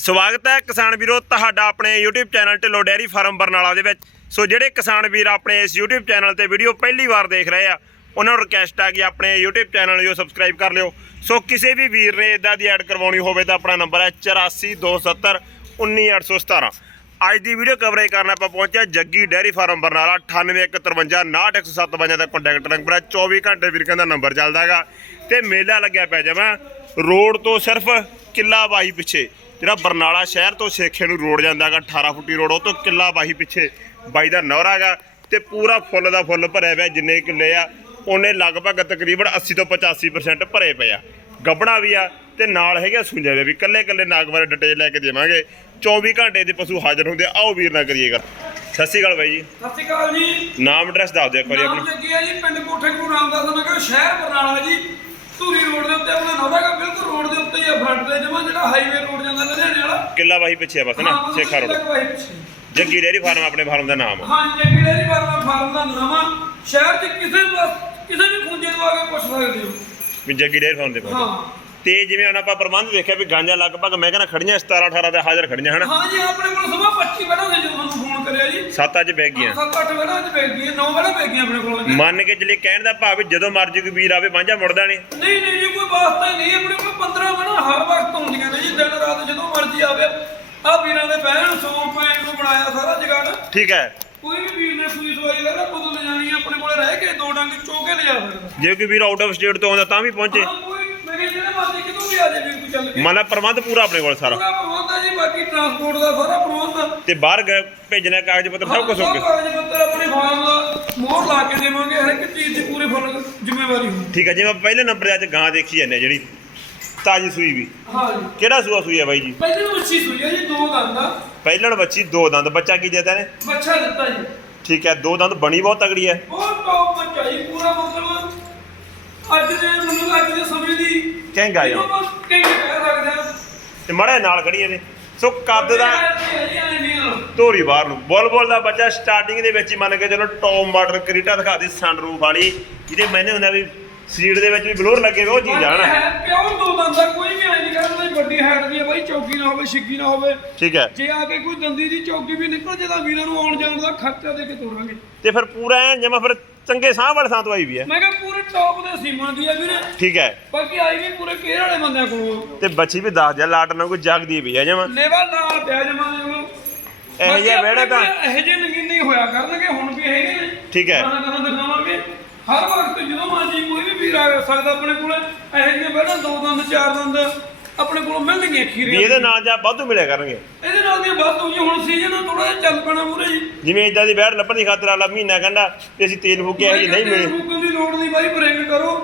ਸਵਾਗਤ ਹੈ ਕਿਸਾਨ ਵੀਰੋ ਤੁਹਾਡਾ ਆਪਣੇ YouTube channel Dhillon dairy farm Barnala ਦੇ ਵਿੱਚ। ਸੋ ਜਿਹੜੇ ਕਿਸਾਨ ਵੀਰ ਆਪਣੇ ਇਸ YouTube ਚੈਨਲ ਤੇ ਵੀਡੀਓ ਪਹਿਲੀ ਵਾਰ ਦੇਖ ਰਹੇ ਆ, ਉਹਨਾਂ ਨੂੰ ਰਿਕਵੈਸਟ ਆ ਕਿ ਆਪਣੇ YouTube ਚੈਨਲ ਨੂੰ ਸਬਸਕ੍ਰਾਈਬ ਕਰ ਲਿਓ। ਸੋ ਕਿਸੇ ਵੀ ਵੀਰ ਨੇ ਇਦਾਂ ਦੀ ਐਡ ਕਰਵਾਉਣੀ ਹੋਵੇ ਤਾਂ ਆਪਣਾ ਨੰਬਰ ਹੈ 8427 19817 ਅੱਜ ਦੀ ਵੀਡੀਓ ਕਵਰੇਜ ਕਰਨ ਆਪਾਂ ਪਹੁੰਚਿਆ ਜੱਗੀ ਡੈਰੀ ਫਾਰਮ ਬਰਨਾਲਾ 9815 ਦਾ ਕੰਟੈਕਟ ਨੰਬਰ ਹੈ। 24 ਘੰਟੇ ਵੀਰ ਕਹਿੰਦਾ ਨੰਬਰ ਚੱਲਦਾ ਹੈਗਾ ਤੇ ਮੇਲਾ ਲੱਗਿਆ ਪਿਆ ਜਮਾ। ਰੋਡ ਤੋਂ ਸਿਰਫ ਕਿੱਲਾ ਬਾਈ ਪਿੱਛੇ। ਜਿਹੜਾ ਬਰਨਾਲਾ ਸ਼ਹਿਰ ਤੋਂ ਸੇਖੇ ਨੂੰ ਰੋਡ ਜਾਂਦਾ ਹੈਗਾ 18 ਫੁੱਟੀ ਰੋਡ ਉਹ ਤੋਂ ਕਿੱਲਾ ਬਾਈ ਪਿੱਛੇ ਬਾਈ ਦਾ ਨੌਰਾ ਹੈਗਾ ਤੇ ਪੂਰਾ ਫੁੱਲ ਦਾ ਫੁੱਲ ਭਰਿਆ ਪਿਆ ਜਿੰਨੇ ਕਿੱਲੇ ਆ ਉਹਨੇ ਲਗਭਗ ਤਕਰੀਬਨ 80 ਤੋਂ 85% ਭਰੇ ਪਏ ਆ। ਗੱਬਣਾ ਵੀ ਆ ਤੇ ਨਾਲ ਹੈਗੇ ਸੁੰਜੇ ਵੀ ਕੱਲੇ ਕੱਲੇ ਨਾਗ ਬਾਰੇ ਡਿਟੇਲ ਲੈ ਕੇ ਦੇਵਾਂਗੇ। 24 ਘੰਟੇ ਦੇ ਪਸ਼ੂ ਹਾਜ਼ਰ ਹੁੰਦੇ ਆ ਆਓ ਵੀਰ ਨਾ ਕਰੀਏਗਾ। ਸਤਿ ਸ਼੍ਰੀ ਅਕਾਲ ਬਾਈ ਜੀ। ਸਤਿ ਸ਼੍ਰੀ ਅਕਾਲ ਜੀ। ਨਾਮ ਐਡਰੈਸ ਦੱਸ ਦਿਓ ਇੱਕ ਵਾਰੀ ਨਾਮ ਆਪਣਾ। ਲੱਗੀ ਹੈ ਜੀ ਪਿੰਡ ਕੋਠੇ ਗੁਰੂ ਰਾਮਦਾਸ ਨਗਰ ਸ਼ਹਿਰ ਬਰਨਾਲਾ ਜੀ। ਧੂਰੀ ਰੋਡ ਦੇ ਉੱਤੇ ਆਪਣਾ ਨਵਾਗਾ ਬਿਲਕੁਲ ਰੋਡ ਦੇ ਉੱਤੇ ਹੀ ਆ ਫਰੰਟ ਤੇ ਜਮਾ ਜਿਹੜਾ ਹਾਈਵੇ ਰੋਡ ਜਾਂਦਾ ਲੁਧਿਆਣੇ ਵਾਲਾ। ਕਿੱਲਾ ਬਾਈ ਪਿੱਛੇ ਆ ਬਸ ਨਾ? ਹਾਂ, ਸੇਖਾ ਰੋਡ। ਵਾਹੀ ਪਿੱਛੇ। ਜੱਗੀ ਡੇਰੀ ਫਾਰਮ ਆਪਣੇ ਫਾਰਮ ਦਾ ਨਾਮ। ਆ ਹਾਂ ਜੱਗੀ ਡੇਰੀ ਫਾਰਮ ਫਾਰਮ ਦਾ ਨਾਮ ਆ। ਸ਼ਹਿਰ 'ਚ ਕਿਸੇ ਬਸ ਕਿਸੇ ਵੀ ਖੁੰਝੇ ਤੋਂ ਆ ਕੇ ਪੁੱਛ ਸਕਦੇ ਹੋ। ਵੀ ਜੱਗੀ ਡੇਰੀ ਫਾਰਮ ਦੇ ਫਾਰਮ ਹਾਂ। ਤੇ ਜਿਵੇਂ ਹੁਣ ਆਪਾਂ ਪ੍ਰਬੰਧ ਦੇਖਿਆ ਵੀ ਗਾਂਜਾ ਲਗਭਗ ਮੈਂ ਕਹਿੰਦਾ ਖੜੀਆਂ 17 18 ਤੇ ਹਾਜ਼ਰ ਖੜੀਆਂ ਹਨ? ਹਾਂ ਜੀ ਆਪਣੇ ਕੋਲ ਸਵੇਰ 25 ਬਣਾ ਦੇ ਜਦੋਂ ਤੁਹਾਨੂੰ ਫੋਨ ਕਰਿਆ ਜੀ। ਸੱਤ ਅੱਜ ਬੈਗ ਗਈਆਂ। 7-8 ਬਣਾ ਚ ਵੇਚ ਗਈ 9 ਬਣਾ ਵੇਚ ਗਈਆਂ ਆਪਣੇ ਕੋਲ ਜੀ। ਮੰਨ ਕੇ ਚਲੇ ਕਹਿਣ ਦਾ ਭਾਵ ਜਦੋਂ ਮਰਜ਼ੀ ਕੋਈ ਵੀਰ ਆਵੇ ਵਾਂਝਾ ਮੁੜਦਾ ਨਹੀਂ। ਨਹੀਂ ਨਹੀਂ ਜੀ ਕੋਈ ਵਾਸਤਾ ਨਹੀਂ ਆਪਣੇ ਕੋਲ 15 ਬਣਾ ਹਰ ਵਕਤ ਹੁੰਦੀਆਂ ਨੇ ਜੀ ਦਿਨ ਰਾਤ ਜਦੋਂ ਮਰਜ਼ੀ ਆਵੇ। ਆ ਵੀਰਾਂ ਦੇ ਬਹਿਣ ਸੌਣ ਪੈਣ ਨੂੰ ਬਣਾਇਆ ਸਾਰਾ ਜਗਾੜ। ਠੀਕ ਹੈ। ਕੋਈ ਵੀ ਵੀਰ ਨੇ ਸੂਈ ਲੈਣਾ ਬਦਲ ਜਾਣੀ ਆਪਣੇ ਕੋਲੇ ਰਹਿ ਕੇ ਦੋ ਡੰਗ ਚੋਕੇ ਸਕਦਾ ਜੇ ਕੋਈ ਵੀਰ ਆਊਟ ਆਫ ਸਟੇਟ ਤੋਂ ਆਉਂਦਾ ਤਾਂ ਵੀ ਪਹੁੰਚੇ। ਹਾਂ ਕੋਈ ਮੇਰੇ ਜਿਹੜੇ ਮਰਜ਼ੀ ਕਿਤੋਂ ਵੀ ਆ ਜਾਵੇ ਵੀਰ ਕੋਈ ਚੱਲ ਕੇ। ਮੰਨ ਲਾ ਪ੍ਰਬੰਧ ਪੂਰਾ ਆਪਣੇ ਕੋਲ ਸਾਰਾ। ਪੂਰਾ ਪ੍ਰਬੰਧ ਆ ਜੀ ਬਾਕੀ ਟਰਾਂਸਪੋਰਟ ਦਾ ਸਾਰਾ ਪ੍ਰਬੰਧ। ਆ ਤੇ ਬਾਹਰ ਗਏ ਭੇਜਣਾ ਕਾਗਜ਼ ਪੱਤਰ ਸਭ ਕੁਝ ਹੋ ਗਿਆ। ਕਾਗਜ਼ ਪੱਤਰ ਆਪਣੇ ਫਾਰਮ ਦਾ ਮੋਹਰ ਲਾ ਕੇ ਦੇਵਾਂਗੇ ਹਰ ਇੱਕ ਚੀਜ਼ ਦੀ ਪੂਰੀ ਫੁੱਲ ਜ਼ਿੰਮੇਵਾਰੀ ਹੋਊ ਠੀਕ ਹੈ ਜਿਵੇਂ ਆਪਾਂ ਪਹਿਲੇ ਨੰਬਰ ਤੇ ਅੱਜ ਗਾਂ ਦੇਖੀ ਜਾਂਦੇ ਹਾਂ ਜਿਹੜੀ ਤਾਜੀ ਸੂਈ ਵੀ। ਹਾਂ ਜੀ। ਕਿਹੜਾ ਸੂਆ ਸੂਈ ਹੈ ਬਾਈ ਜੀ? ਪਹਿਲੇ ਬੱਚੀ ਸੂਈ ਆ ਜੀ ਦੋ ਦੰਦ ਦਾ ਪਹਿਲਣ ਬੱਚੀ ਦੋ ਦੰਦ ਬੱਚਾ ਕੀ ਦੇਤਾ ਨੇ ਬੱਚਾ ਦਿੱਤਾ ਜੀ। ਠੀਕ ਹੈ ਦੋ ਦੰਦ ਬਣੀ ਬਹੁਤ ਤਗੜੀ ਹੈ ਬਹੁਤ ਟੌਪ ਬੱਚਾ ਜੀ ਪੂਰਾ ਮਤਲਬ ਅੱਜ ਦੇ ਮੈਨੂੰ ਅੱਜ ਦੇ ਸਮੇਂ ਦੀ ਸਕਦੇ ਹਾਂ ਤੇ ਮੜਾ ਨਾਲ ਖੜੀ ਇਹਦੇ ਸੋ ਕੱਦ ਦਾ ਧੋਰੀ ਬਾਹਰ ਨੂੰ। ਬੋਲ ਬੋਲ ਦਾ ਬੱਚਾ ਸਟਾਰਟਿੰਗ ਦੇ ਵਿੱਚ ਹੀ ਮੰਨ ਕੇ ਚਲੋ ਟੌਪ ਮਾਡਲ ਕਰੀਟਾ ਦਿਖਾ ਦੇ ਸਨਰੂਫ ਵਾਲੀ। ਜਿਹਦੇ ਮੈਨੇ ਹੁੰਦਾ ਵੀ ਸੀਟ ਦੇ ਵਿੱਚ ਵੀ ਬਲੋਰ ਲੱਗੇ ਉਹ ਚੀਜ਼ ਆ ਨਾ ਪਿਓਰ ਦੋ ਦੰਦ ਦਾ ਕੋਈ ਵੀ ਐ ਨਹੀਂ ਕਰਦਾ ਵੱਡੀ ਹਾਈਟ ਦੀ ਹੈ ਬਾਈ ਚੌਕੀ ਨਾ ਹੋਵੇ ਛਿੱਕੀ ਨਾ ਹੋਵੇ। ਠੀਕ ਹੈ। ਜੇ ਆ ਕੇ ਕੋਈ ਦੰਦੀ ਦੀ ਚੌਕੀ ਵੀ ਨਿਕਲ ਜੇ ਤਾਂ ਵੀਰਾਂ ਨੂੰ ਆਉਣ ਜਾਣ ਦਾ ਖਰਚਾ ਦੇ ਕੇ ਤੋਰਾਂਗੇ ਤੇ ਫਿਰ ਪੂਰਾ ਐ ਜਿਵੇਂ ਫਿਰ ਚੰਗੇ ਸਾਹ ਵਾਲੇ ਥਾਂ ਤੋਂ ਆਈ ਵੀ ਹੈ। ਮੈਂ ਕਿਹਾ ਪੂਰੇ ਟੌਪ ਦੇ ਸੀਮਾ ਦੀ ਆ ਵੀਰੇ। ਠੀਕ ਹੈ। ਬਾਕੀ ਆਈ ਵੀ ਪੂਰੇ ਕੇਅਰ ਵਾਲੇ ਬੰਦਿਆਂ ਕੋਲੋਂ। ਤੇ ਬੱਚੀ ਵੀ ਦੱਸ ਦਿਆ ਲਾਟ ਨਾਲ ਕੋਈ ਜਗਦੀ ਵੀ ਹੈ ਜਿਵੇਂ ਲੇਵਾ ਨਾਲ ਪਿਆ ਜਮਾ ਇਹੋ ਜਿਹਾ ਵਿਹੜਾ ਤਾਂ- ਇਹੋ ਜਿਹੇ ਨਗੀਨੇ ਹੋਇਆ ਕਰਨਗੇ ਹੁਣ ਵੀ ਹੈਗੇ ਨੇ। ਠੀਕ ਹੈ। ਗਾਣਾ ਗਾਣਾ ਦਿਖਾਵਾਂਗੇ। ਹਰ ਵਕਤ ਜਦੋਂ ਮਰਜ਼ੀ ਕੋਈ ਵੀ ਵੀਰ ਆ ਸਕਦਾ ਆਪਣੇ ਕੋਲੇ। ਇਹੋ ਜਿਹੇ ਬੈਠਾ ਦੋ ਦੰਦ ਚਾਰ ਦੰਦ। ਆਪਣੇ ਕੋਲ ਮਿਲਣਗੀਆਂ ਵੀ ਖੀਰੇ ਇਹਦੇ ਨਾਲ ਜਾਂ ਵਾਧੂ ਮਿਲਿਆ ਕਰਨਗੇ। ਇਹਦੇ ਨਾਲ ਦੀਆਂ ਹੋ ਜੀ ਹੁਣ ਸੀਜ਼ਨ ਥੋੜਾ ਜਿਹਾ ਚੱਲ ਪੈਣਾ ਮੂਰੇ ਜੀ। ਜਿਵੇਂ ਇਦਾਂ ਦੀ ਬੈੜ ਲੱਭਣ ਦੀ ਖਾਤਰ ਆਲਾ ਮਹੀਨਾ ਕਹਿੰਦਾ ਤੇ ਅਸੀਂ ਤੇਲ ਫੂਕਿਆ ਜੀ ਨਹੀਂ ਮਿਲੇ। ਮੁੱਕਣ ਦੀ ਲੋੜ ਨਹੀਂ ਬਾਈ ਬ੍ਰੇਕ ਕਰੋ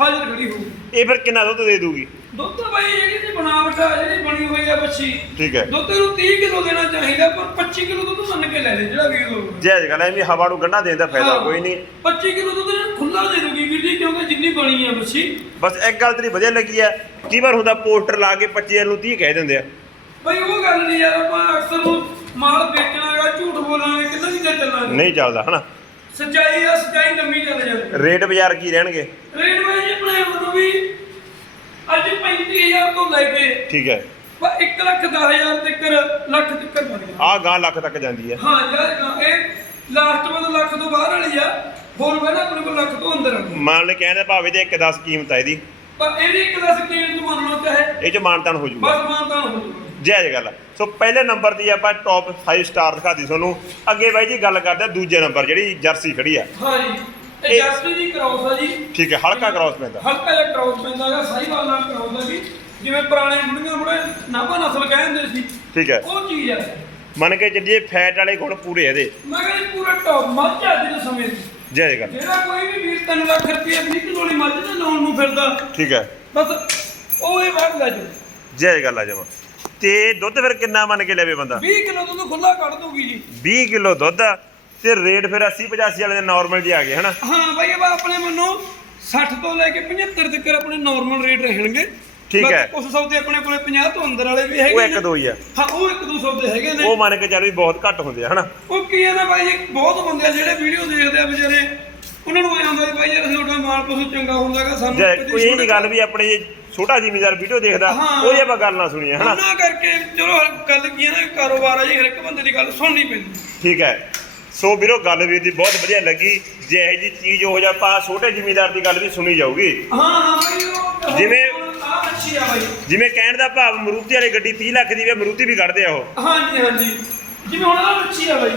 ਹਾਜ਼ਰ ਖੜੀ ਹੋਊ ਇਹ ਫਿਰ ਕਿੰਨਾ ਦੁੱਧ ਦੇ ਦੂਗੀ? ਦੁੱਧ ਬਾਈ ਜਿਹੜੀ ਦੀ ਬਣਾਵਟ ਆ ਜਿਹੜੀ ਬਣੀ ਹੋਈ ਆ ਬੱਚੀ ਠੀਕ ਹੈ। ਦੁੱਧ ਨੂੰ 30 ਕਿਲੋ ਦੇਣਾ ਚਾਹੀਦਾ ਪਰ 25 ਕਿਲੋ ਦੁੱਧ ਮੰਨ ਕੇ ਲੈ ਲੈ ਜਿਹੜਾ ਵੀਰ ਲੋਕ ਜੇ ਅੱਜ ਕੱਲ੍ਹ ਐਵੇਂ ਹਵਾ ਨੂੰ ਗੰਢਾ ਦੇਣ ਦਾ ਫਾਇਦਾ ਕੋਈ ਨਹੀਂ। 25 ਕਿਲੋ ਦੁੱਧ ਖੁੱਲਾ ਦੇ ਦੂਗੀ ਵੀਰ ਜੀ ਕਿਉਂਕਿ ਜਿੰਨੀ ਬਣੀ ਆ ਬੱਚੀ। ਬਸ ਇੱਕ ਗੱਲ ਤੇਰੀ ਵਧੀਆ ਲੱਗੀ ਹੈ ਕਈ ਵਾਰ ਹੁੰਦਾ ਪੋਸਟਰ ਲਾ ਕੇ 25 ਨੂੰ 30 ਕਹਿ ਦਿੰਦੇ ਆ। ਬਈ ਉਹ ਗੱਲ ਨਹੀਂ ਯਾਰ ਆਪਾਂ ਅਕਸਰ ਨੂੰ ਮਾਲ ਵੇਚਣਾਗਾ ਝੂਠ ਬੋਲਾਂਗੇ ਕਿੰਨਾ ਚੀਜ਼ਾਂ ਚੱਲਾਂਗੇ ਨਹੀਂ ਚੱਲਦਾ ਹਨਾ? ਸੱਚਾਈ ਆ ਸੱਚਾਈ ਲੰਮੀ ਚੱਲ ਜਾਂਦੀ। ਰੇਟ ਬਾਜ਼ਾਰ ਕੀ ਰਹਿਣਗੇ? ਰੇਟ ਬਾਈ ਜੀ ਆਪਣੇ ਵੱਲੋਂ ਵੀ ਅੱਜ 35000 ਤੋਂ ਲੈ ਕੇ ਠੀਕ ਹੈ। ਬਾ 1 ਲੱਖ 10000 ਤੱਕ ਲੱਖ ਤੱਕ ਬਣ ਗਿਆ। ਆਹ ਗਾਂ ਲੱਖ ਤੱਕ ਜਾਂਦੀ ਹੈ। ਹਾਂ ਯਾਰ ਇਹ ਲਾਸਟ ਮਤਲਬ ਲੱਖ ਤੋਂ ਬਾਹਰ ਵਾਲੀ ਆ। ਹੋਰ ਕਹਿੰਦਾ ਆਪਣੇ ਕੋਲ ਲੱਖ ਤੋਂ ਅੰਦਰ ਆ। ਮੰਨ ਲੈ ਕਹਿੰਦੇ ਭਾਵੇਂ ਤੇ ਇੱਕ 10 ਕੀਮਤ ਆ ਇਹਦੀ। ਪਰ ਇਹਦੀ ਇੱਕ ਦਸ ਕੀਮਤ ਨੂੰ ਮੰਨ ਲਓ ਚਾਹੇ ਇਹ ਚ ਮਾਨਤਾਨ ਹੋ ਜੂਗਾ। ਬਸ ਮਾਨਤਾ ਹੋ ਜਾਊਗਾ ਜੈ ਗੱਲ ਆ। ਸੋ ਪਹਿਲੇ ਨੰਬਰ ਦੀ ਆਪਾਂ ਟੌਪ 5 ਸਟਾਰ ਦਿਖਾਦੀ ਤੁਹਾਨੂੰ। ਅੱਗੇ ਬਾਈ ਜੀ ਗੱਲ ਕਰਦੇ ਆ ਦੂਜੇ ਨੰਬਰ ਜਿਹੜੀ ਜਰਸੀ ਖੜੀ ਆ। ਹਾਂ ਜੀ। ਇਹ- ਜਰਸੀ ਦੀ ਕ੍ਰੋਸ ਆ ਜੀ। ਠੀਕ ਹੈ ਹਲਕਾ ਕ੍ਰਾਸ ਪੈਂਦਾ। ਹਲਕਾ ਜਿਹਾ ਕ੍ਰੋਸ ਪੈਂਦਾ ਹੈਗਾ ਸਾਈਵਾਲ ਨਾਲ ਕ੍ਰੋਸ ਆ ਜੀ। ਜਿਵੇਂ ਪੁਰਾਣੇ ਬੁੜੀਆਂ ਬੁੜੇ ਨਾਭਾ ਨਸਲ ਕਹਿੰਦੇ ਸੀ। ਠੀਕ ਹੈ। ਉਹ ਚੀਜ਼ ਆ। ਮੰਨ ਕੇ ਚੱਲੀਏ ਫੈਟ ਵਾਲੇ ਗੁਣ ਪੂਰੇ ਇਹਦੇ। ਮੈਂ ਕਿਹਾ ਜੀ ਪੂਰਾ ਟੌਪ ਮੱਝ ਅੱਜ ਦੇ ਸਮੇਂ ਦੀ। ਜੈ ਗੱਲ ਜਿਹੜਾ ਕੋਈ ਵੀ ਵੀਰ 3 ਲੱਖ ਰੁਪਏ 20 ਕਿਲੋ ਵਾਲੀ ਮੱਝ ਦੇ ਲਾਉਣ ਨੂੰ ਫਿਰਦਾ ਠੀਕ ਹੈ। ਬਸ ਉਹ ਇਹ ਵੜ ਲੈ ਜੋ। ਜੈ ਗੱਲ ਆ ਜਮਾ। ਤੇ ਦੁੱਧ ਫਿਰ ਕਿੰਨਾ ਮੰਨ ਕੇ ਲੈਵੇ ਬੰਦਾ? 20 ਕਿਲੋ ਦੁੱਧ ਖੁੱਲਾ ਕੱਢ ਦੂਗੀ ਜੀ। 20 ਕਿਲੋ ਦੁੱਧ ਤੇ ਰੇਟ ਫਿਰ 80 85 ਵਾਲੇ ਦੇ ਨਾਰਮਲ ਜੀ ਆ ਗਏ ਹਨਾ? ਹਾਂ ਬਾਈ ਇਹ ਆਪਣੇ ਮੰਨੋ 60 ਤੋਂ ਲੈ ਕੇ 75 ਤੱਕ ਆਪਣੇ ਨਾਰਮਲ ਰੇਟ ਰਹਿਣਗੇ। ਠੀਕ ਹੈ। ਕੁਛ ਸੌਦੇ ਆਪਣੇ ਕੋਲੇ 50 ਤੋਂ ਅੰਦਰ ਵਾਲੇ ਵੀ ਹੈਗੇ ਉਹ। ਇੱਕ ਦੋ ਹੀ ਆ। ਹਾਂ ਉਹ ਇੱਕ ਦੋ ਸੌਦੇ ਹੈਗੇ ਨੇ। ਉਹ ਮੰਨ ਕੇ ਚੱਲ ਵੀ ਬਹੁਤ ਘੱਟ ਹੁੰਦੇ ਆ ਹਨਾ? ਉਹ ਕੀ ਹੈ ਨਾ ਬਾਈ ਜੀ ਬਹੁਤ ਬੰਦੇ ਆ ਜਿਹੜੇ ਵੀਡੀਓ ਦੇਖਦੇ ਆ ਵਿਚਾਰੇ। ਉਹਨਾਂ ਨੂੰ ਹੁੰਦਾ ਵੀ ਭਾਈ ਯਾਰ ਤੁਹਾਡਾ ਮਾਲ ਪਸ਼ੂ ਚੰਗਾ ਹੁੰਦਾਗਾ ਸਾਨੂੰ ਜੇ ਕੋਈ ਇਹ ਨਹੀਂ ਗੱਲ ਵੀ ਆਪਣੇ ਜੇ ਛੋਟਾ ਜ਼ਿਮੀਦਾਰ ਵੀਡੀਓ ਦੇਖਦਾ ਹਾਂ। ਉਹਦੀ ਆਪਾਂ ਗੱਲ ਨਾ ਸੁਣੀਏ ਹਨਾ? ਉਹਨਾਂ ਕਰਕੇ ਚਲੋ ਗੱਲ ਕੀ ਹੈ ਨਾ ਕਾਰੋਬਾਰ ਆ ਜੀ ਹਰ ਇੱਕ ਬੰਦੇ ਦੀ ਗੱਲ ਸੁਣਨੀ ਪੈਂਦੀ। ਠੀਕ ਹੈ। ਸੋ ਵੀਰੋ ਗੱਲ ਵੀਰ ਦੀ ਬਹੁਤ ਵਧੀਆ ਲੱਗੀ। ਜੇ ਇਹ ਜੀ ਚੀਜ਼ ਹੋ ਜਾ ਆਪਾਂ ਛੋਟੇ ਜ਼ਿਮੀਦਾਰ ਦੀ ਗੱਲ ਵੀ ਸੁਣੀ ਜਾਊਗੀ। ਹਾਂ ਹਾਂ ਭਾਈ ਉਹ ਜਿਵੇਂ- ਆ ਅੱਛੀ ਆ ਭਾਈ ਜਿਵੇਂ ਕਹਿਣ ਦਾ ਭਾਵ ਮਰੂਤੀ ਵਾਲੀ ਗੱਡੀ 30 ਲੱਖ ਦੀ ਵੀ ਮਰੂਤੀ ਵੀ ਕੱਢਦੇ ਆ ਉਹ। ਹਾਂਜੀ ਹਾਂਜੀ। ਜਿਵੇਂ ਹੁਣ ਆ ਅੱਛੀ ਆ ਭਾਈ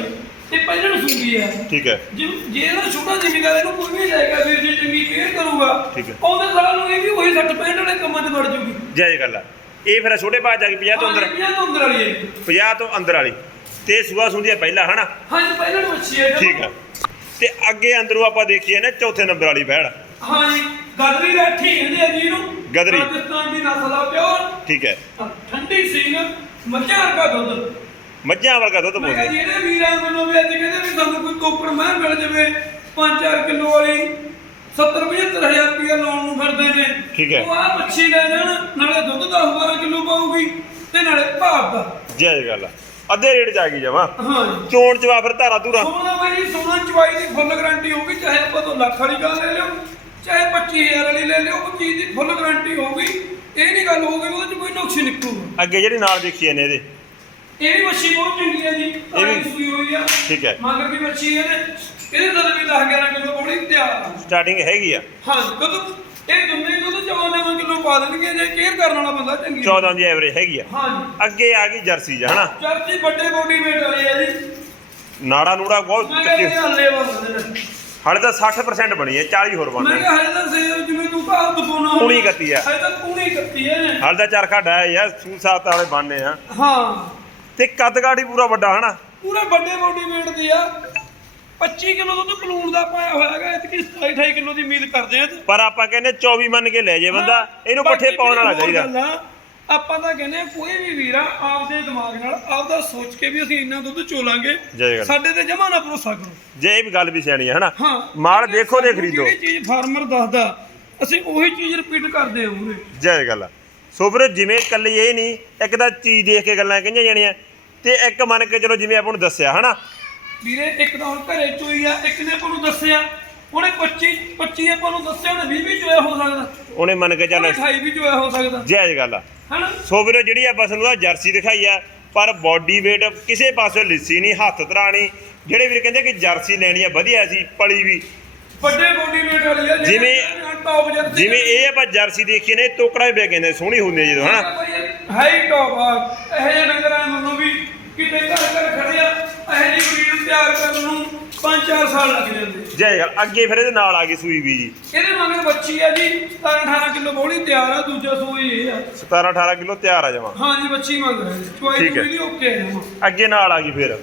ਤੇ ਪਹਿਲਾਂ ਨੂੰ ਸੁਣਦੀ ਆ ਠੀਕ ਹੈ। ਜੇ ਜੇ ਇਹਦਾ ਛੋਟਾ ਜ਼ਿਮੀਦਾਰ ਇਹਨੂੰ ਕੋਈ ਵੀ ਜਾਏਗਾ ਵੀਰ ਜੀ ਚੰਗੀ ਕੇਅਰ ਕਰੂਗਾ ਠੀਕ ਹੈ। ਉਹਦੇ ਸਾਲ ਨੂੰ ਇਹ ਵੀ ਉਹੀ 60 65 ਵਾਲੇ ਕੰਮਾਂ 'ਚ ਵੜ ਜੂਗੀ। ਜੈ ਗੱਲ ਆ। ਇਹ ਫਿਰ ਛੋਟੇ ਬਾਜ ਜਾ ਕੇ 50 ਤੋਂ ਅੰਦਰ। ਹਾਂ ਤੋਂ ਅੰਦਰ ਵਾਲੀ ਹੈ ਜੀ। 50 ਤੋਂ ਅੰਦਰ ਵਾਲੀ। ਤੇ ਸੁਆ ਸੁੰਦੀ ਆ ਪਹਿਲਾਂ ਹਨਾ? ਹਾਂਜੀ ਪਹਿਲਾਂ ਨੂੰ ਹੈ ਠੀਕ ਆ। ਤੇ ਅੱਗੇ ਅੰਦਰੋਂ ਆਪਾਂ ਦੇਖੀਏ ਨਾ ਚੌਥੇ ਨੰਬਰ ਵਾਲੀ ਬਹਿੜ ਹਾਂਜੀ ਗਦਰੀ ਬੈਠੀ ਕਹਿੰਦੇ ਆ ਜੀ ਨੂੰ। ਗਦਰੀ। ਰਾਜਸਥਾਨ ਦੀ ਨਸਲ ਆ ਪਿਓਰ। ਠੀਕ ਹੈ। ਠੰਡੀ ਸੀਗ ਮੱਝਾਂ ਵਰਗਾ ਦੁੱਧ। ਮੱਝਾਂ ਵਰਗਾ ਦੁੱਧ ਮੈਂ ਕਿਹਾ ਬੋਲਦੇ। ਜਿਹੜੇ ਵੀਰਾਂ ਮੈਨੂੰ ਵੀ ਅੱਜ ਕਹਿੰਦੇ ਵੀ ਸਾਨੂੰ ਕੋਈ ਤੋਕੜ ਮੈਂ ਮਿਲ ਜਾਵੇ 5-4 ਕਿਲੋ ਵਾਲੀ 70-75000 ਰੁਪਏ ਲਾਉਣ ਨੂੰ ਫਿਰਦੇ ਨੇ। ਠੀਕ ਹੈ। ਉਹ ਆ ਮੱਛੀ ਲੈ ਜਾਣ ਨਾਲੇ ਦੁੱਧ 10-12 ਕਿਲੋ ਪਾਊਗੀ ਤੇ ਨਾਲੇ ਭਾਪ ਦਾ। ਜੈ ਗੱਲ ਆ। ਅੱਧੇ ਰੇਟ ਚ ਆ ਗਈ ਜਮਾ। ਹਾਂ ਜੀ। ਚੋਣ ਚਵਾ ਫਿਰ ਧਾਰਾ ਧੂਰਾ। ਸੋਨਾ ਬਾਈ ਸੋਨਾ ਚਵਾਈ ਦੀ ਫੁੱਲ ਗਾਰੰਟੀ ਹੋਊਗੀ ਚਾਹੇ ਆਪਾਂ ਤੋਂ ਲੱਖ ਵਾਲੀ ਗੱਲ ਲੈ ਲਿਓ ਚਾਹੇ 25000 ਵਾਲੀ ਲੈ ਲਿਓ ਉਹ ਚੀਜ਼ ਦੀ ਫੁੱਲ ਗਾਰੰਟੀ ਹੋਊਗੀ। ਇਹ ਨਹੀਂ ਗੱਲ ਹੋਊਗੀ ਵੀ ਉਹਦੇ ਚ ਕੋਈ ਨੁਕਸ ਹੀ ਨਿਕਲੂਗਾ ਅੱਗੇ ਜਿਹੜੀ ਨਾਲ ਦੇਖੀਏ ਨੇ ਇਹਦੇ। ਇਹ ਵੀ ਮੱਛੀ ਬਹੁਤ ਚੰਗੀ ਹੈ ਜੀ ਇਹ ਵੀ- ਸੂਈ ਹੋਈ ਆ। ਠੀਕ ਹੈ। ਮਗਰ ਵੀ ਮੱਛੀ ਇਹਦੇ ਇਹਦੇ ਦੁੱਧ ਵੀ 10 11 ਕਿਲੋ ਬੋੜੀ ਤਿਆਰ ਆ। ਸਟਾਰਟਿੰਗ ਹੈਗੀ ਆ। ਹਾਂ ਦੁੱਧ ਇਹ ਦੁੰਨੇ ਦੁੱਧ 14 ਕਿਲੋ ਪਾ ਦੇਣਗੇ ਜੇ ਕੇਅਰ ਕਰਨ ਵਾਲਾ ਬੰਦਾ ਚੰਗੀ 14 ਦੀ ਐਵਰੇਜ ਹੈਗੀ ਆ। ਅੱਗੇ ਆ ਗਈ ਜਰਸੀ ਜਾਂ ਹਨਾ? ਚਰਚੀ ਵੱਡੇ ਬੋਡੀ ਵੇਟ ਵਾਲੀ ਹੈ ਜੀ। ਨਾੜਾ ਨੂੜਾ ਬਹੁਤ ਮੈਂ ਹੱਲੇ ਨੇ। ਹਾਲੇ ਤਾਂ 60% ਬਣੀ ਹੈ 40 ਹੋਰ ਮੈਂ ਬਣਨਾ ਕਿਹਾ ਹਜੇ ਤਾਂ ਸੇਵ ਜਿਵੇਂ ਤੂੰ ਘਰ ਦਫੋਨਾ ਪੂਣੀ ਕੱਤੀ ਆ। ਹਜੇ ਤਾਂ ਪੂਣੀ ਕੱਤੀ ਹੈ ਹਾਲੇ ਤਾਂ ਚਰਖਾ ਡਾਇਆ ਯਾਰ ਸੂ ਸਾਤ ਵਾਲੇ ਬਣਨੇ ਆ। ਹਾਂ। ਤੇ ਕੱਦ ਕਾਠ ਹੀ ਪੂਰਾ ਵੱਡਾ ਹਨਾ? ਪੂਰੇ ਵੱਡੇ ਬੋਡੀ ਵੇਟ ਦੀ ਆ। 25 ਕਿਲੋ ਦੁੱਧ ਪਲੂਣ ਦਾ ਪਾਇਆ ਹੋਇਆ ਹੈਗਾ ਇਤਕੀ 27 28 ਕਿਲੋ ਦੀ ਉਮੀਦ ਕਰਦੇ ਆ ਤੇ ਪਰ ਆਪਾਂ ਕਹਿੰਦੇ 24 ਮੰਨ ਕੇ ਲੈ ਜੇ ਬੰਦਾ ਇਹਨੂੰ ਪੱਠੇ ਪਾਉਣ ਵਾਲਾ ਚਾਹੀਦਾ। ਆਪਾਂ ਤਾਂ ਕਹਿੰਦੇ ਕੋਈ ਵੀ ਵੀਰ ਆਪਦੇ ਦਿਮਾਗ ਨਾਲ ਆਪਦਾ ਸੋਚ ਕੇ ਵੀ ਅਸੀਂ ਇੰਨਾ ਦੁੱਧ ਚੋਲਾਂਗੇ ਸਾਡੇ ਤੇ ਜਮਾ ਨਾ ਭਰੋਸਾ ਕਰੋ। ਜੇ ਇਹ ਵੀ ਗੱਲ ਵੀ ਸਿਆਣੀ ਹੈ ਹਨਾ? ਮਾਲ ਦੇਖੋ ਸਾਨੂੰ ਖਰੀਦੋ। ਜਿਹੜੀ ਚੀਜ਼ ਫਾਰਮਰ ਦੱਸਦਾ ਅਸੀਂ ਉਹੀ ਚੀਜ਼ ਰਿਪੀਟ ਕਰਦੇ ਹਾਂ ਉਹਦੇ ਜੈ ਗੱਲ। ਸੋ ਵੀਰੋ ਜਿਵੇਂ ਇਕੱਲੀ ਇਹ ਨਹੀਂ ਇੱਕ ਤਾਂ ਚੀਜ਼ ਦੇਖ ਕੇ ਗੱਲਾਂ ਕਹੀਆਂ ਜਾਣੀਆਂ ਤੇ ਇੱਕ ਮੰਨ ਕੇ ਚਲੋ ਜਿਵੇਂ ਆਪਾਂ ਨੂੰ ਦੱਸਿਆ ਹਨਾ? ਵੀਰੇ ਇੱਕ ਤਾਂ ਹੁਣ ਘਰੇ ਚੋਈ ਆ ਇੱਕ ਨੇ ਆਪਾਂ ਨੂੰ ਦੱਸਿਆ। ਉਹਨੇ 25 25 ਆਪਾਂ ਨੂੰ ਦੱਸਿਆ ਉਹਨੇ 20 ਵੀ ਚੋਇਆ ਹੋ ਸਕਦਾ। ਉਹਨੇ ਮੰਨ ਕੇ ਚੱਲ ਉਹਨੇ 28 ਵੀ ਚੋਇਆ ਹੋ ਸਕਦਾ। ਜੈ ਗੱਲ ਆ। ਹਨਾ? ਸੋ ਵੀਰੋ ਜਿਹੜੀ ਆਪਾਂ ਤੁਹਾਨੂੰ ਆ ਜਰਸੀ ਦਿਖਾਈ ਆ ਪਰ ਬਾਡੀ weight ਕਿਸੇ ਪਾਸੋਂ ਲਿੱਸੀ ਨਹੀਂ ਹੱਥ ਧਰਾਣੀ ਜਿਹੜੇ ਵੀਰ ਕਹਿੰਦੇ ਕਿ ਜਰਸੀ ਲੈਣੀ ਆ ਵਧੀਆ ਸੀ ਪਲੀ ਵੀ। ਵੱਡੇ ਬੋਡੀ ਵੇਟ ਵਾਲੀ ਆ ਜਿਵੇਂ- ਟੌਪ ਜਰਸੀ ਜਿਵੇਂ ਇਹ ਆਪਾਂ ਜਰਸੀ ਦੇਖੀ ਨੇ ਤੋਕੜਾ ਹੀ ਬੈ ਕਹਿੰਦੇ ਸੋਹਣੀ ਹੁੰਦੀ ਆ ਜਦੋਂ ਹਨਾ? ਹਾਈ ਟੌਪ ਆ। ਇਹ ਜਿਹੇ ਡੰਗਰਾਂ ਨੂੰ ਵੀ ਕਿਤੇ ਘਰ ਘਰ ਇਹ ਜਿਹੀ ਬਰੀਡ ਤਿਆਰ ਕਰਨ ਨੂੰ 5-4 ਸਾਲ ਲੱਗ ਜਾਂਦੇ। ਜੈ ਗੱਲ ਅੱਗੇ ਫਿਰ ਇਹਦੇ ਨਾਲ ਆ ਗਈ ਸੂਈ ਵੀ ਜੀ ਇਹਦੇ ਮਗਰ ਬੱਚੀ ਆ ਜੀ 17-18 ਕਿਲੋ ਬੋਲੀ ਤਿਆਰ ਆ ਦੂਜਾ ਸੂਈ ਇਹ ਆ। 17 18 ਕਿਲੋ ਤਿਆਰ ਆ ਜਾਵਾਂ ਹਾਂ ਜੀ ਬੱਚੀ ਮੰਗ ਰਹੇ ਚੁਆਈ ਠੀਕ ਹੈ। ਵੀ ਓਕੇ ਆ ਜਮਾਂ। ਅੱਗੇ ਨਾਲ ਆ ਗਈ ਫਿਰ।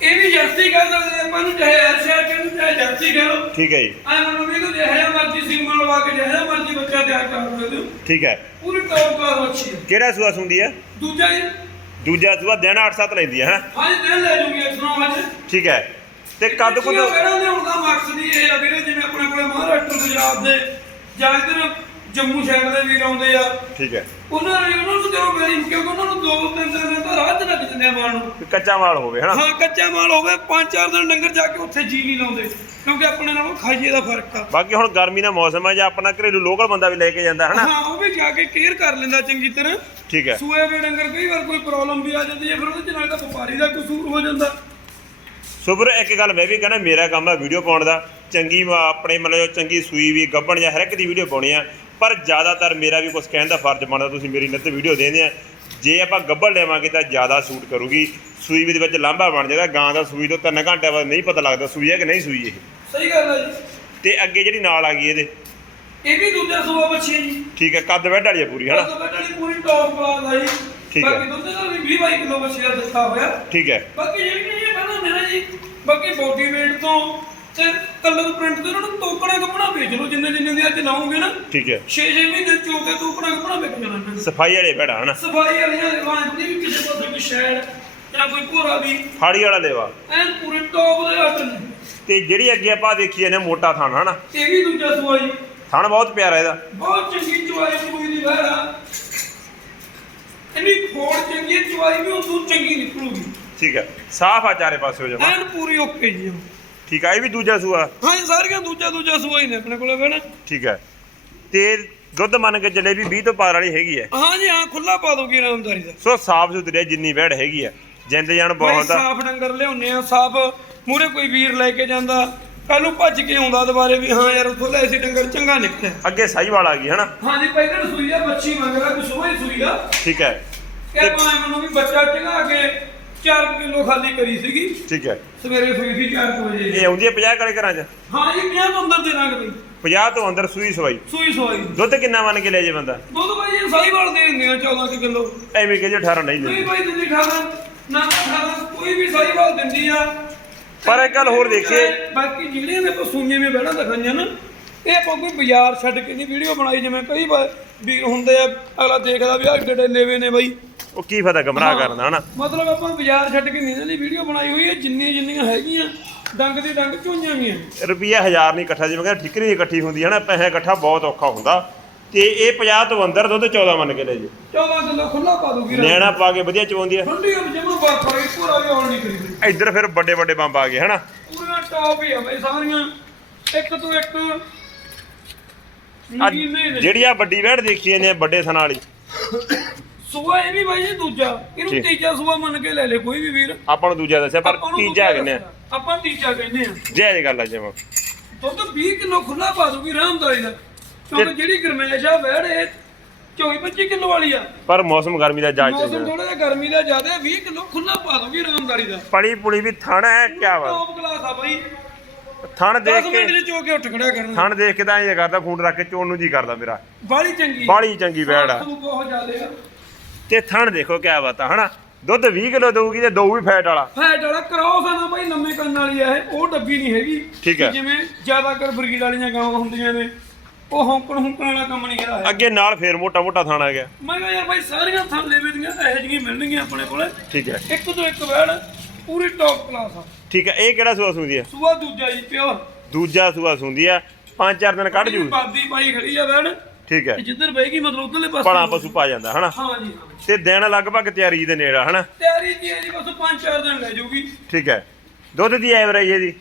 ਇਹ ਵੀ ਜਰਸੀ ਕਰ ਸਕਦੇ ਆਪਾਂ ਨੂੰ ਚਾਹੇ ਐਸਆਰ ਕਹਿ ਲਓ ਚਾਹੇ ਜਰਸੀ ਲਓ ਠੀਕ ਹੈ ਜੀ। ਐ ਮੈਨੂੰ ਵੀ ਨੂੰ ਜਿਹੜਾ ਮਰਜ਼ੀ ਸਿੰਗਲ ਲਵਾ ਕੇ ਜਿਹੜਾ ਮਰਜ਼ੀ ਬੱਚਾ ਤਿਆਰ ਕਰ ਸਕਦੇ ਹੋ। ਠੀਕ ਹੈ। ਪੂਰੀ ਟੌਪ ਕਲਾਸ ਬੱਚੀ ਹੈ ਕਿਹੜਾ ਸੂਆ ਸੁੰਦੀ ਆ? ਦੂਜਾ ਜੀ। ਦੂਜਾ ਸੂਆ ਦਿਨ 8-7 ਲੈਂਦੀ ਹੈ ਹਾਂ? ਜੀ ਦਿਨ ਲੈ ਜੂਗੀ ਇਸ ਨੂੰ ਅੱਜ ਠੀਕ ਹੈ। ਤੇ ਕੱਦ ਕੁੱਦ ਇਹਨਾਂ ਦੇ ਹੁਣ ਦਾ ਮਕਸਦ ਹੀ ਇਹ ਆ ਵੀਰੇ ਜਿਵੇਂ ਆਪਣੇ ਕੋਲੇ ਮਹਾਰਾਸ਼ਟਰ ਪੰਜਾਬ ਦੇ ਜਾਂ ਇੱਧਰ ਜੰਮੂ ਸ਼ਹਿਰ ਦੇ ਵੀਰ ਆਉਂਦੇ ਆ। ਠੀਕ ਹੈ। ਉਹਨਾਂ ਨੇ ਉਹਨਾਂ ਨੂੰ ਜਦੋਂ ਮੇਰੀ ਕਿਉਂਕਿ ਉਹਨਾਂ ਨੂੰ ਦੋ ਤਿੰਨ ਦਿਨ ਤਾਂ ਰਾਹ 'ਚ ਲੱਗ ਜਾਂਦੇ ਆ ਮਾਲ ਨੂੰ। ਕੱਚਾ ਮਾਲ ਹੋਵੇ ਹਨਾ? ਹਾਂ ਕੱਚਾ ਮਾਲ ਹੋਵੇ ਪੰਜ ਚਾਰ ਦਿਨ ਡੰਗਰ ਜਾ ਕੇ ਉੱਥੇ ਜੀ ਨਹੀਂ ਲਾਉਂਦੇ ਕਿਉਂਕਿ ਆਪਣੇ ਨਾਲੋਂ ਖਾਈਏ ਦਾ ਫ਼ਰਕ ਆ। ਬਾਕੀ ਹੁਣ ਗਰਮੀ ਦਾ ਮੌਸਮ ਹੈ ਜਾਂ ਆਪਣਾ ਘਰੇਲੂ ਲੋਕਲ ਬੰਦਾ ਵੀ ਲੈ ਕੇ ਜਾਂਦਾ ਹਨਾ? ਹਾਂ ਉਹ ਵੀ ਜਾ ਕੇ ਕੇਅਰ ਕਰ ਲੈਂਦਾ ਚੰਗੀ ਤਰ੍ਹਾਂ। ਠੀਕ ਹੈ। ਸੂਏ ਦੇ ਡੰਗਰ ਕਈ ਵਾਰ ਕੋਈ ਪ੍ਰੋਬਲਮ ਵੀ ਆ ਜਾਂਦੀ ਹੈ ਫਿਰ ਉਹਦੇ ਚ ਨਾਲ ਤਾਂ ਵਪਾਰੀ ਦਾ ਕਸੂਰ ਹੋ ਜਾਂਦਾ। ਸੋ ਇੱਕ ਗੱਲ ਮੈਂ ਵੀ ਕਹਿੰਦਾ ਮੇਰਾ ਕੰਮ ਹੈ ਵੀਡੀਓ ਪਾਉਣ ਦਾ। ਚੰਗੀ ਵਾ- ਆਪਣੇ ਮਤਲਬ ਚੰਗੀ ਸੂਈ ਵੀ ਗੱਬਣ ਜਾਂ ਹਰ ਇੱਕ ਦੀ ਵੀਡੀਓ ਪਾਉਣੀ ਆ। ਪਰ ਜ਼ਿਆਦਾਤਰ ਮੇਰਾ ਵੀ ਕੁਝ ਕਹਿਣ ਦਾ ਫਰਜ਼ ਬਣਦਾ ਤੁਸੀਂ ਮੇਰੀ ਨਿੱਤ ਵੀਡੀਓ ਦੇਂਦੇ ਆ। ਜੇ ਆਪਾਂ ਗੱਬਣ ਲੈਵਾਂਗੇ ਤਾਂ ਜ਼ਿਆਦਾ ਸੂਟ ਕਰੂਗੀ। ਸੂਈ ਵੀ ਦੇ ਵਿੱਚ ਲਾਂਭਾ ਬਣ ਜਾਂਦਾ ਗਾਂ ਦਾ ਸੂਈ ਤੋਂ 3 ਘੰਟੇ ਬਾਅਦ ਨਹੀਂ ਪਤਾ ਲੱਗਦਾ ਸੂਈ ਹੈ ਕਿ ਨਹੀਂ ਸੂਈ ਇਹ। ਸਹੀ ਗੱਲ ਹੈ ਜੀ। ਤੇ ਅੱਗੇ ਜਿਹੜੀ ਨਾਲ ਆ ਗਈ ਇਹਦੇ। ਇਹ ਵੀ ਦੂਜਾ ਸੂਆ ਬੱਚੀ ਹੈ ਜੀ। ਠੀਕ ਹੈ ਕੱਦ ਵੈਡ ਵਾਲੀ ਪੂਰੀ ਹਨਾ? ਪੂਰੀ ਟੌਪ ਕਲਾਸ ਆ ਜੀ। ਠੀਕ ਹੈ। ਬਾਕੀ ਦੁੱਧ ਦਾ ਵੀ 20 22 ਕਿਲੋ ਬੱਚੀ ਦਾ ਦਿੱਤਾ ਹੋਇਆ। ਠੀਕ ਹੈ। ਬਾਕੀ ਜਿਹੜੀ ਇਹ ਕਹਿੰਦਾ ਨੇ ਨਾ ਜੀ ਬਾਕੀ ਬੋਡੀ weight ਤੋਂ ਤੇ ਕਲਰ ਪ੍ਰਿੰਟ ਤੋਂ ਇਹਨਾਂ ਨੂੰ ਤੋਕਣਾ ਕੱਪੜਾ ਵੇਚ ਲਓ ਜਿੰਨੇ ਜਿੰਨੇ ਦੀ ਅੱਜ ਲਾਉਂਗੇ ਨਾ। ਠੀਕ ਹੈ। 6-6 ਮਹੀਨੇ ਚੋ ਕੇ ਤੋਕਣਾ ਕੱਪੜਾ ਵਿਕ ਜਾਣਾ। ਸਫ਼ਾਈ ਵਾਲੇ ਬੈੜਾ ਹਨਾ? ਸਫ਼ਾਈ ਵਾਲੀਆਂ ਦੀ ਵੀ ਕਿਸੇ ਪਾਸੇ ਕੋਈ ਸ਼ੈਡ ਜਾਂ ਕੋਈ ਭੋਰਾ ਵੀ। ਫਾੜੀ ਵਾਲਾ ਲੇਵਾ। ਐਨ ਪੂਰੇ ਟੌਪ ਦੇ ਹੱਥ ਤੇ ਜਿਹੜੀ ਅੱਗੇ ਆਪਾਂ ਦੇਖੀ ਇਹਨੇ ਮੋਟਾ ਥਣ ਹਨਾ? ਇਹ ਵੀ ਦੂਜਾ ਸੂਆ ਜੀ। ਥਣ ਬਹੁਤ ਪਿਆਰਾ ਇਹਦਾ। ਬਹੁਤ ਚੰਗੀ ਚੁਆਈ ਚੁਈ ਦੀ ਵਹਿਰ ਇੰਨੀ ਖੋੜ ਚੰਗੀ ਹੈ, ਚੁਆਈ ਵੀ ਉਦੋਂ ਚੰਗੀ ਨਿਕਲੂਗੀ। ਠੀਕ ਹੈ ਸਾਫ਼ ਆ ਚਾਰੇ ਪਾਸੇ ਹੋ ਜਾਵਾ ਐਨ ਪੂਰੀ ਓਕੇ ਜੀ ਠੀਕ ਆ ਇਹ ਵੀ ਦੂਜਾ ਸੂਆ। ਹਾਂ ਇਹ ਸਾਰੀਆਂ ਦੂਜਾ ਦੂਜਾ ਸੂਆ ਹੀ ਨੇ ਆਪਣੇ ਕੋਲੇ ਬਣ ਠੀਕ ਹੈ ਤੇ ਦੁੱਧ ਮੰਨ ਕੇ ਚੱਲੇ ਵੀ 20 ਤੋਂ ਪਾਰ ਵਾਲੀ ਹੈਗੀ ਹੈ ਹਾਂ ਜੀ ਹਾਂ ਖੁੱਲਾ ਪਾ ਦੋਗੀ ਆਰਾਮਦਾਰੀ ਦਾ। ਸੋ ਸਾਫ਼ ਸੁਥਰੀ ਹੈ ਜਿੰਨੀ ਵੈੜ ਹੈਗੀ ਹੈ ਜਿੰਦ ਜਾਨ ਬਹੁਤ ਆ। ਸਾਫ਼ ਡੰਗਰ ਲਿਆਉਨੇ ਆ ਸਾਫ਼। ਮੂਰੇ ਕੋਈ ਵੀਰ ਲੈ ਕੇ ਜਾਂਦਾ। ਕੱਲ ਨੂੰ ਭੱਜ ਕੇ ਆਉਂਦਾ ਦੁਬਾਰੇ ਵੀ ਹਾਂ ਯਾਰ ਉੱਥੋਂ ਲੈ ਸੀ ਡੰਗਰ ਚੰਗਾ ਨਿਕਲਿਆ। ਅੱਗੇ ਸਾਈਵਾਲ ਆ ਗਈ ਹਨਾ? ਹਾਂ ਜੀ ਪਹਿਲਾਂ ਸੂਈ ਆ ਬੱਚੀ ਮੰਗਦਾ ਕਿ ਸੋਹਣੀ ਸੂਈ ਆ। ਠੀਕ ਹੈ। ਕਿ ਭਾਵੇਂ ਮੈਨੂੰ ਵੀ ਬੱਚਾ ਚੰਗਾ ਕੇ 4 ਕਿਲੋ ਖਾਲੀ ਕਰੀ ਸੀਗੀ। ਠੀਕ ਹੈ। ਸਵੇਰੇ ਸੂਈ ਸੀ 4 ਵਜੇ। ਇਹ ਆਉਂਦੀ ਹੈ 50 ਕਾਲੇ ਘਰਾਂ 'ਚ? ਹਾਂ ਜੀ 50 ਤੋਂ ਅੰਦਰ ਦੇ ਰੰਗ ਬਈ। 50 ਤੋਂ ਅੰਦਰ ਸੂਈ ਸਵਾਈ। ਸੂਈ ਸਵਾਈ। ਦੁੱਧ ਕਿੰਨਾ ਮੰਨ ਕੇ ਲੈ ਜੇ ਬੰਦਾ? ਦੁੱਧ ਬਾਈ ਇਹ ਸਾਈ ਵਾਲ ਦੇ ਦਿੰਦੇ ਆ 14 ਕੁ ਕਿਲੋ। ਐਵੇਂ ਕਿ ਜੇ 18 ਨਹੀਂ ਨਹੀਂ ਦਿੰਦੀ। ਬਾਈ ਦਿੰਦੀ ਖਾਣਾ ਨਾ ਖਾਣਾ ਕੋਈ ਵੀ ਸਾਈ ਵਾਲ ਦਿੰਦੀ ਆ। ਪਰ ਇੱਕ ਗੱਲ ਹੋਰ ਦੇਖੀਏ। ਬਾਕੀ ਜਿਹੜੇ ਮੇਰੇ ਤੋਂ ਸੂਈਆਂ ਮੇ ਬਹਿਣਾ ਦਿਖਾਈਆਂ ਨਾ ਇਹ ਆਪਾਂ ਕੋਈ ਬਾਜ਼ਾਰ ਛੱਡ ਕੇ ਨਹੀਂ ਵੀਡੀਓ ਬਣਾਈ ਜਿਵੇਂ ਕਈ ਵਾਰ ਵੀਰ ਹੁੰਦੇ ਆ ਅਗਲਾ ਦੇਖਦਾ ਵੀ ਆਹ ਏਡੇ ਲੇਵੇ ਨੇ ਬਾਈ। ਉਹ ਕੀ ਫਾਇਦਾ ਗਮਰਾਹ ਕਰਨਾ ਹਨਾ? ਮਤਲਬ ਆਪਾਂ ਬਾਜ਼ਾਰ ਛੱਡ ਕੇ ਨਹੀਂ ਇਹਨਾਂ ਦੀ ਵੀਡੀਓ ਬਣਾਈ ਹੋਈ ਹੈ ਜਿੰਨੀਆਂ ਜਿੰਨੀਆਂ ਹੈਗੀਆਂ ਡੰਗ ਦੀ ਡੰਗ ਝੋਈਆਂ ਵੀ ਆ। ਰੁਪਈਆ 1000 ਨਹੀਂ ਇਕੱਠਾ ਜਿਵੇਂ ਕਹਿੰਦਾ ਠਿਕਰੀ ਇਕੱਠੀ ਹੁੰਦੀ ਹੈ ਨਾ ਪੈਸਾ ਇਕੱਠਾ ਬਹੁਤ ਔਖਾ ਹੁੰਦਾ। ਤੇ ਇਹ 50 ਤੋਂ ਅੰਦਰ ਦੁੱਧ 14 ਮੰਨ ਕੇ ਲੈ ਜੇ 14 ਕਿਲੋ ਖੁੱਲਾ ਪਾ ਦੂਗੀ ਨੈਣਾ ਪਾ ਕੇ ਵਧੀਆ ਚਵਾਉਂਦੀ ਆ ਠੰਡੀ ਅਬ ਜਮਾ ਬਾਤ ਪੂਰਾ ਵੀ ਆਉਣ ਨਹੀਂ ਕਰੀ ਇੱਧਰ ਫਿਰ ਵੱਡੇ ਵੱਡੇ ਬੰਬ ਆ ਗਏ ਹਨਾ? ਪੂਰੀਆਂ ਟੌਪ ਹੀ ਆ ਬਈ ਸਾਰੀਆਂ। ਇੱਕ ਤੋਂ ਇੱਕ ਨੇ। ਜਿਹੜੀ ਆ ਵੱਡੀ ਵੈੜ ਦੇਖੀ ਇਹਨੇ ਵੱਡੇ ਥਣਾ ਵਾਲੀ। ਸੂਆ ਇਹ ਵੀ ਬਾਈ ਜੀ ਦੂਜਾ। ਇਹਨੂੰ। ਤੀਜਾ ਸੂਆ ਮੰਨ ਕੇ ਲੈ ਲੈ ਕੋਈ ਵੀ ਵੀਰ। ਆਪਾਂ ਨੂੰ ਦੂਜਾ ਦੱਸਿਆ ਪਰ ਨੂੰ ਤੀਜਾ ਕਹਿੰਦੇ ਆ। ਆਪਾਂ ਤੀਜਾ ਕਹਿੰਦੇ ਆ। ਜੈ ਗੱਲ ਆ ਜਿਵੇਂ ਦੁੱਧ 20 ਕਿਲੋ ਖੁੱਲਾ ਪਾ ਦੂਗੀ ਆਰਾਮਦਾਰੀ ਦਾ। ਕਿਉਂਕਿ ਜਿਹੜੀ ਗਰਮੈਸ਼ ਆ ਵੈੜ ਇਹ 24 25 ਕਿਲੋ ਵਾਲੀ ਆ। ਪਰ ਮੌਸਮ ਗਰਮੀ ਦਾ ਜਾਇਜ਼ ਮੌਸਮ ਚਾਹੀਦਾ ਥੋੜਾ ਜਿਹਾ ਗਰਮੀ ਦਾ ਜ਼ਿਆਦਾ 20 ਕਿਲੋ ਖੁੱਲਾ ਪਾ ਦੂਗੀ ਆਰਾਮਦਾਰੀ ਦਾ। ਪੜੀ ਪੁਲੀ ਵੀ ਥਣ ਹੈ ਕਿਆ ਵਾ ਟੌਪ ਕਲਾਸ ਆ ਬਾਈ। ਥਣ 10 ਦੇਖ ਮਿੰਟ ਕੇ ਚ ਚੋ ਕੇ ਉੱਠ ਖੜਿਆ ਕਰਨਾ ਥਣ ਦੇਖ ਕੇ ਤਾਂ ਇਹ ਕਰਦਾ ਖੂਨ ਰੱਖ ਕੇ ਚੋਣ ਨੂੰ ਜੀ ਕਰਦਾ ਮੇਰਾ। ਬਾਲੀ ਚੰਗੀ। ਬਾਲੀ ਚੰਗੀ ਵੈੜ ਆ। ਬਹੁਤ ਜ਼ਿਆਦਾ ਤੇ ਥਣ ਦੇਖੋ ਕਿਆ ਬਾਤ ਆ ਹਨਾ? ਦੁੱਧ 20 ਕਿਲੋ ਦਊਗੀ ਤੇ ਦਊ ਵੀ ਫੈਟ ਵਾਲਾ। ਫੈਟ ਵਾਲਾ ਕ੍ਰੋਸ ਆ ਨਾ ਬਾਈ ਲੰਮੇ ਕੰਨ ਵਾਲੀ ਆ ਇਹ ਉਹ ਡੱਬੀ ਨਹੀਂ ਹੈਗੀ। ਠੀਕ ਹੈ। ਜਿਵੇਂ ਜ਼ਿਆਦਾਤਰ ਬਰੀਡ ਵਾਲੀਆਂ ਗਾਵਾਂ ਹੁੰਦੀਆਂ ਨੇ ਉਹ ਹੌਂਕਣ ਹੁੰਕਣ ਵਾਲਾ ਕੰਮ ਨਹੀਂ ਕਰਾ ਹੈ ਅੱਗੇ ਨਾਲ ਫੇਰ ਮੋਟਾ ਮੋਟਾ ਥਣ ਆ ਗਿਆ ਮੈਂ ਕਿਹਾ ਯਾਰ ਬਾਈ ਸਾਰੀਆਂ ਥੱਲੇ ਦੀਆਂ ਇਹੋ ਜਿਹੀਆਂ ਮਿਲਣਗੀਆਂ ਆਪਣੇ ਕੋਲੇ। ਠੀਕ ਹੈ। ਇੱਕ ਤੋਂ ਇੱਕ ਵੈੜ ਪੂਰੀ ਟੌਪ ਕਲਾਸ ਆ। ਠੀਕ ਹੈ ਇਹ ਕਿਹੜਾ ਸੂਆ ਸੁੰਦੀ ਆ ਸੂਆ ਦੂਜਾ ਜੀ ਪਿਓਰ। ਦੂਜਾ ਸੂਆ ਸੁੰਦੀ ਆ ਪੰਜ ਚਾਰ ਦਿਨ ਕੱਢ ਜੂ। ਬਾਦੀ ਪਾਈ ਖੜੀ ਆ ਵੈੜ। ਠੀਕ ਹੈ। ਤੇ ਜਿੱਧਰ ਬਹਿਗੀ ਮਤਲਬ ਉਧਰਲੇ ਪਾਸੇ। ਪਣਾ ਪਸ਼ੂ ਪਾ ਜਾਂਦਾ ਹਨਾ? ਹਾਂ ਜੀ ਹਾਂ ਤੇ ਦਿਨ ਲਗਭਗ ਤਿਆਰੀ ਦੇ ਨੇੜਾ ਹਨਾ? ਤਿਆਰੀ ਜੀ ਹੈ ਜੀ ਬਸ 5-4 ਦਿਨ ਲੈ ਜਾਊਗੀ ਠੀਕ ਹੈ। ਦੁੱਧ ਦੀ ਐਵਰੇਜ ਇਹਦੀ?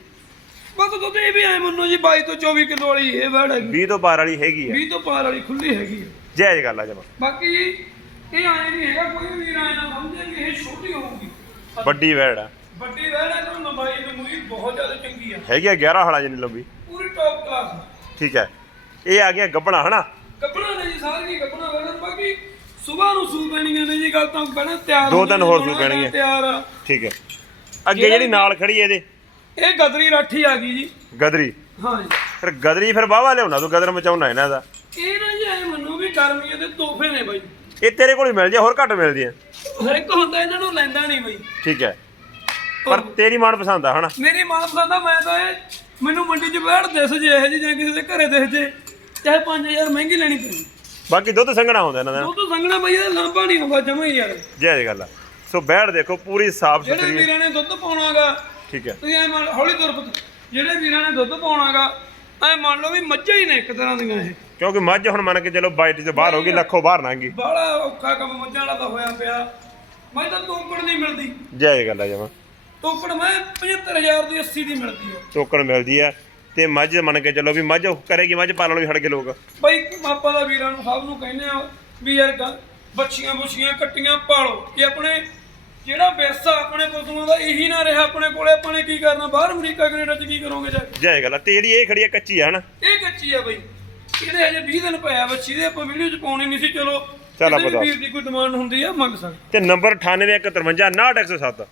ਬਸ ਦੁੱਧ ਇਹ ਵੀ ਐ ਮੰਨੋ ਜੀ 22 ਤੋਂ 24 ਕਿਲੋ ਵਾਲੀ ਇਹ ਵੈੜ ਹੈਗੀ 20 ਤੋਂ ਪਾਰ ਵਾਲੀ ਹੈਗੀ ਆ। 20 ਤੋਂ ਪਾਰ ਵਾਲੀ ਖੁੱਲੀ ਹੈਗੀ ਹੈ ਜਾਇਜ਼ ਗੱਲ ਆ ਜਮਾ। ਬਾਕੀ ਇਹ ਆਏ ਨਹੀਂ ਹੈਗਾ ਕੋਈ ਵੀ ਆਏ ਨਾ ਸਮਝੇ ਕਿ ਇਹ ਛੋਟੀ ਹੋਊਗੀ। ਵੱਡੀ ਵੈੜ ਆ। ਵੱਡੀ ਵੈੜ ਹੈ ਤਾਂ ਲੰਬਾਈ ਲੰਬੂਈ ਬਹੁਤ ਜ਼ਿਆਦਾ ਚੰਗੀ ਆ। ਹੈਗੀ ਆ 11 ਹਲਾ ਜਿੰਨੀ ਲੰਬੀ। ਪੂਰੀ ਟੌਪ ਕਲਾਸ ਠੀਕ ਹੈ ਇਹ ਆ ਗਿਆ ਗੱਬਣਾ ਹਨਾ? ਕੱਪੜਾ ਨੇ ਜੀ ਸਾਰੀ ਕੱਪੜਾ ਵੈੜ ਬਾਕੀ ਸਵੇਰ ਨੂੰ ਸੂ ਪੈਣੀਆਂ ਨੇ ਜੀ ਗੱਲ ਤਾਂ ਬਣਾ ਤਿਆਰ ਦੋ ਤਿੰਨ ਨੇ, ਹੋਰ ਸੂ ਪੈਣਗੀਆਂ। ਤਿਆਰ ਆ। ਠੀਕ ਹੈ ਅੱਗੇ ਜਿਹੜੀ ਨਾਲ ਖੜੀ ਇਹਦੇ। ਇਹ ਗਦਰੀ ਰਾਠੀ ਆ ਗਈ ਜੀ। ਗਦਰੀ? ਹਾਂ ਜੀ। ਫਿਰ ਗਦਰੀ ਫਿਰ ਵਾਹਵਾ ਲਿਆਉਣਾ ਤੂੰ ਗਦਰ ਮਚਾਉਣਾ ਇਹਨਾਂ ਦਾ। ਇਹ ਨਾ ਜੀ ਐ ਮੰਨੋ ਵੀ ਗਰਮੀਆਂ ਦੇ ਤੋਹਫੇ ਨੇ ਬਾਈ। ਇਹ ਤੇਰੇ ਕੋਲ ਹੀ ਮਿਲ ਜਾ ਹੋਰ ਘੱਟ ਮਿਲਦੀਆਂ। ਹਰ ਇੱਕ ਹੁੰਦਾ ਇਹਨਾਂ ਨੂੰ ਲੈਂਦਾ ਨਹੀਂ ਬਾਈ। ਠੀਕ ਹੈ। ਪਰ ਤੇਰੀ ਮਨ ਪਸੰਦ ਆ ਹਨਾ? ਮੇਰੀ ਮਾਂ ਪਸੰਦ ਆ ਮੈਂ ਤਾਂ ਇਹ ਮੈਨੂੰ ਮੰਡੀ 'ਚ ਬੈਠ ਦਿਸ ਜੇ ਇਹ ਜੀ ਕਿਸੇ ਦੇ ਘਰੇ ਦਿਸ ਜੇ ਚਾਹੇ 5000 ਮਹਿੰਗੀ ਲੈਣੀ ਪਈ ਬਾਕੀ ਦੁੱਧ ਸੰਘਣਾ ਹੁੰਦਾ ਇਹਨਾਂ ਦਾ। ਤੋਂ ਸੰਗਣਾ ਬਈ ਇਹਦਾ ਲਾਂਭਾ ਨਹੀਂ ਹੁੰਦਾ ਜਮਾ ਹੀ ਯਾਰ। ਜੈ ਗੱਲ ਆ। ਸੋ ਬੈੜ ਦੇਖੋ ਪੂਰੀ ਸਾਫ਼ ਜਿਹੜੇ ਸੁਥਰੀ। ਹੈ ਵੀਰਾਂ ਨੇ ਦੁੱਧ ਪਾਉਣਾਗਾ ਠੀਕ ਹੈ। ਤੁਸੀਂ ਐ ਮੰਨ ਹੌਲੀ ਤੁਰ ਪੁੱਤ। ਜਿਹੜੇ ਵੀਰਾਂ ਨੇ ਦੁੱਧ ਪਾਉਣਾਗਾ ਐ ਮੰਨ ਲਓ ਵੀ ਮੱਝਾਂ ਹੀ ਨੇ ਇੱਕ ਤਰ੍ਹਾਂ ਦੀਆਂ ਇਹ। ਕਿਉਂਕਿ ਮੱਝ ਹੁਣ ਮੰਨ ਕੇ ਚਲੋ ਬਾਈਟ ਤੋਂ ਬਾਹਰ ਹੋ ਗਈ ਲੱਖੋਂ ਬਾਹਰ ਨਾਂਗੀ ਬਾਹਲਾ ਔਖਾ ਕੰਮ ਮੱਝਾਂ ਵਾਲਾ ਤਾਂ ਹੋਇਆ ਪਿਆ। ਮੈਂ ਤਾਂ ਤੋਕੜ ਨਹੀਂ ਮਿਲਦੀ। ਜੈ ਗੱਲ ਆ ਜਮਾ। ਤੋਕੜ ਮੈਂ 75000 ਦੀ 80 ਦੀ ਮਿਲਦੀ ਆ। ਟੋਕਣ ਮਿਲਦੀ ਆ। ਤੇ ਮੱਝ ਮੰਨ ਕੇ ਚੱਲੋ ਵੀ ਮੱਝ ਕਰੇਗੀ ਮੱਝ ਪਾਲਣ ਵੀ ਹਟ ਗਏ ਲੋਕ। ਬਈ ਮਾਪਾ ਦਾ ਵੀਰਾਂ ਨੂੰ ਸਭ ਨੂੰ ਕਹਿੰਦੇ ਆ ਵੀ ਯਾਰ ਬੱਚੀਆਂ ਬੁੱਛੀਆਂ ਕੱਟੀਆਂ ਪਾਲੋ। ਕਿ ਆਪਣੇ ਜਿਹੜਾ ਵਿਰਸਾ ਆਪਣੇ ਪਸ਼ੂਆਂ ਦਾ ਇਹੀ ਨਾ ਰਿਹਾ ਆਪਣੇ ਕੋਲੇ ਆਪਾਂ ਨੇ ਕੀ ਕਰਨਾ? ਬਾਹਰ ਅਮਰੀਕਾ ਕੈਨੇਡਾ ਚ ਕੀ ਕਰੋਗੇ ਜਾ ਕੇ? ਜੈ ਗੱਲ ਤੇ ਜਿਹੜੀ ਇਹ ਖੜੀ ਆ ਕੱਚੀ ਆ ਹਨਾ? ਇਹ ਕੱਚੀ ਆ ਬਈ। ਇਹਦੇ ਹਜੇ 20 ਦਿਨ ਪਿਆ ਬੱਚੀ ਦੇ ਆਪਾਂ ਵੀਡੀਓ ਚ ਪਾਉਣੀ ਨਹੀਂ ਸੀ ਚਲੋ। ਚੱਲ ਆਪਾਂ ਵੀਰ ਦੀ ਕੋਈ ਡਿਮਾਂਡ ਹੁੰਦੀ ਆ ਮੰਗ ਸਕਦੇ। ਤੇ ਨੰਬਰ 9815598107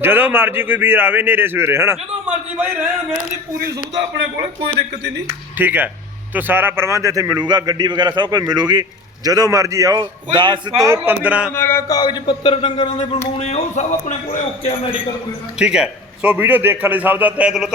ਜਦੋਂ ਮਰਜ਼ੀ ਕੋਈ ਵੀਰ ਆਵੇ ਨੇਰੇ ਸਵੇਰੇ ਹਨਾ? ਜਦੋਂ ਮਰਜ਼ੀ ਬਾਈ ਰਹਿਣ ਬਹਿਣ ਦੀ ਪੂਰੀ ਸੁਵਿਧਾ ਆਪਣੇ ਕੋਲੇ ਕੋਈ ਦਿੱਕਤ ਹੀ ਨਹੀਂ। ਠੀਕ ਹੈ ਤੋ ਸਾਰਾ ਪ੍ਰਬੰਧ ਇੱਥੇ ਮਿਲੂਗਾ ਗੱਡੀ ਵਗੈਰਾ ਸਭ ਕੁਝ ਮਿਲੂਗੀ। ਜਦੋਂ ਮਰਜ਼ੀ ਆਓ 10 ਤੋਂ 15 15 ਕਾਗਜ਼ ਪੱਤਰ ਡੰਗਰਾਂ ਦੇ ਬਣਵਾਉਣੇ ਆ ਉਹ ਸਭ ਆਪਣੇ ਕੋਲੇ ਓਕੇ ਆ ਮੈਡੀਕਲ ਕੋਲੇ। ਠੀਕ ਹੈ। ਸੋ ਵੀਡੀਓ ਦੇਖਣ ਲਈ ਸਭ ਦਾ ਤਹਿ ਦਿਲੋਂ